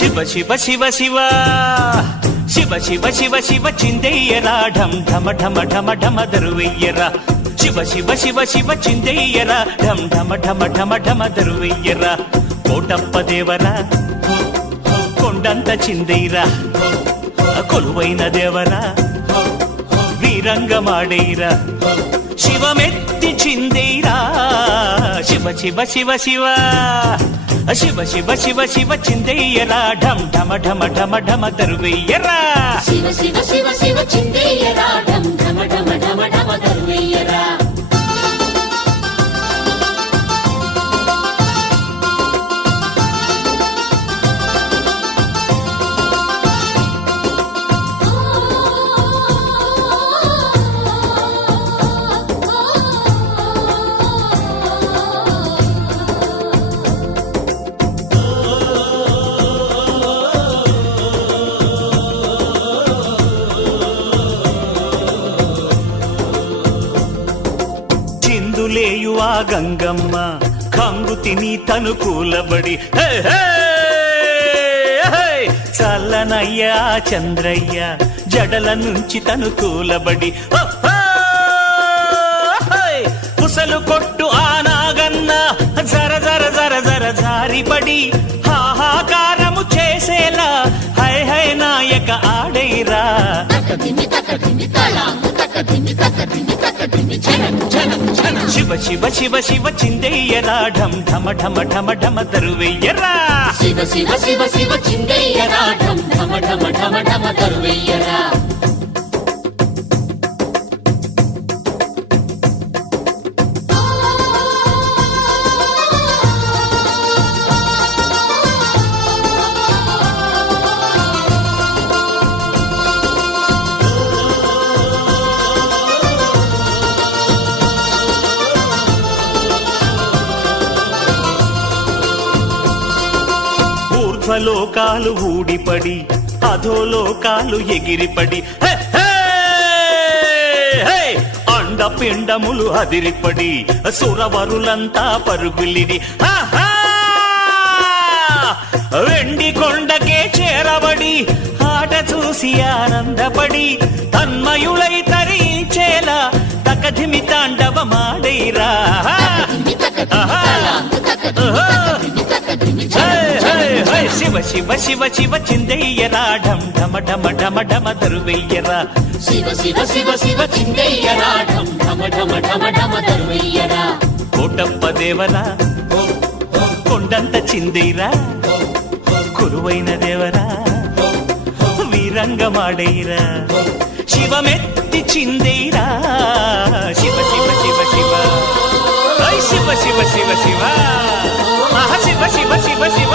శివ శివ శివ శివ శివ శివ శివ శివ చిందయ్యరా ఢం ఢమ ఢమ ఢమ ఢమ దరువెయ్యరా శివ శివ శివ శివ చిందయ్యరా ఢం ఢమ ఢమ ఢమ ఢమ దరువెయ్యరా కోటప్ప దేవరా కొండంత చిందయ్యరా కొలువైన దేవరా వీరంగమాడైరా శివమెత్తి చిందైరా శివ శివ శివ శివ శివ శివ శివ శివ చిందయ్యరా ఢం ఢమ ఢమ ఢమ ఢమ దరువెయ్యరా శివ శివ శివ శివ చిందయ్యరా ఢం ఢమ ఢమ ఢమ ఢమ దరువెయ్యరా చిందులేయువా గంగమ్మ కంగు తిని తను కూలబడి చల్లనయ్యా చంద్రయ్య జడల నుంచి తను కూలబడి పుసలు కొట్టు ఆ నాగన్న జర జర జర జర జారిపడి హాహాకారము చేసేలా హై హై నాయక ఆడైరా తకదిమి తకదిమి తలాంగు తకదిమి తకదిమి తకదిమి చనం చనం చనం శివ శివ శివ శివ చిందయ్యరా ఢం ఢమ ఢమ ఢమ ఢమ దరువెయ్యరా శివ శివ శివ శివ చిందయ్యరా ఢం ఢమ ఢమ ఢమ ఢమ దరువెయ్యరా లోకాలు ఊడిపడి అధోలోకాలు ఎగిరిపడి అండపిండములు అదిరిపడి సురవరులంతా పరుగులిడి వెండి కొండకే చేరబడి ఆట చూసి ఆనందపడి తన్మయులై తరించేలా తకధిమి తాండవమాడైరా శివ శివ శివ శివ చిందయ్యరా ఢం ఢమ ఢమ ఢమ ఢమ దరువెయ్యరా శివ శివ శివ శివ చిందయ్యరా ఢం ఢమ ఢమ ఢమ ఢమ దరువెయ్యరా కోటప్ప దేవరా కొండంత చిందైరా కొలువైన దేవరా వీరంగమాడైరా శివమెత్తి చిందైరా శివ శివ శివ శివ శివ శివ శివ శివ శివ శివ శివ శివ